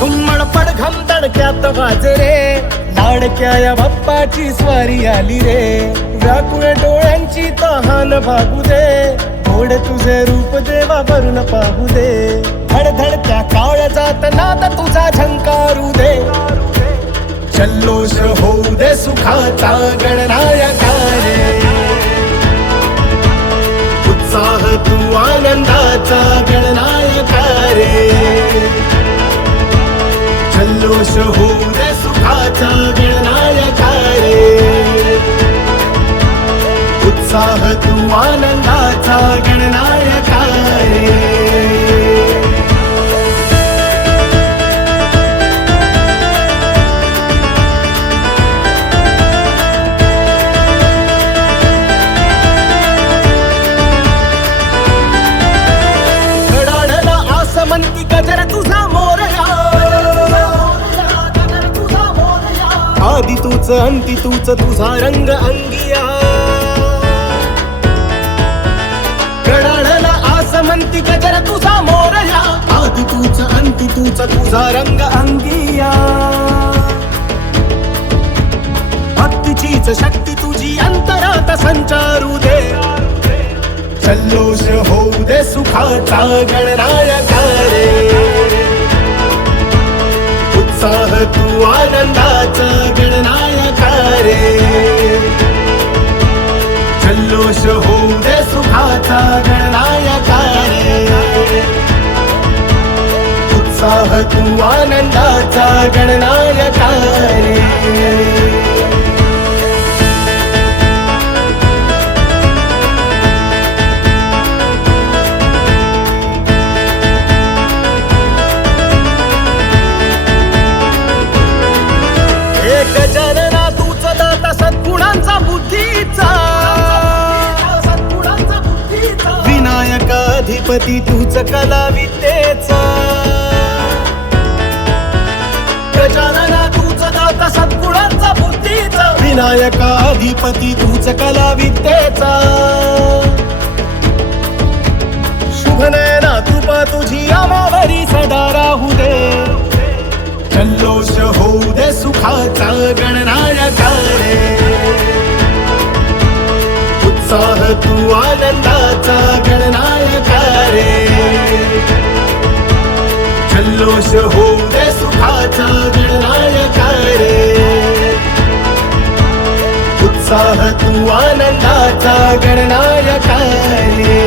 धुम्मड पडघम तडक्यात वाजे रे, लाडक्या या बाप्पाची स्वारी आली रे. व्याकुळ डोळ्यांची तहान भागू दे, गोड तुझे रूप देवा भरून पाहू दे. धडधडत्या काळजात नाद तुझा झंकारू दे, जल्लोष होऊ दे सुखाचा गणनायका रे. उत्साह तू आनंदाचा गणनायका रे. जल्लोष होऊ दे सुखाचा गणनायका रे. उत्साह तू आनंदाचा गणनायका रे. म्हणती गजर तुझा मोरया, आधी तूच अंती तूच तुझा रंग अंगिया. कडाळला आस म्हणती गजर तुझा मोरया, आधी तूच अंती तूच तुझा रंग अंगिया. भक्तीचीच शक्ती तुझी अंतरात संचारू दे, जल्लोष होऊ दे सुखाचा गणनायका रे. उत्साह तू आनंदाचा गणनायका रे. जल्लोष होऊ दे सुखाचा गणनायका रे. उत्साह तू आनंदाचा गणनायका रे. गजानना तूच दाता सद्गुणांचा बुद्धीचा, विनायक अधिपती तूच कला विद्येचा. गजानना तूच दाता सद्गुणांचा बुद्धीचा, विनायक अधिपती तूच कला विद्येचा. शुभनयना कृपा तुझी आम्हावरी सदा राहू दे, जल्लोष होऊ दे सुखाचा गणनायका रे. उत्साह तू आनंदाचा गणनायका रे. जल्लोष होऊ दे सुखाचा गणनायका रे. उत्साह तू आनंदाचा गणनायका रे.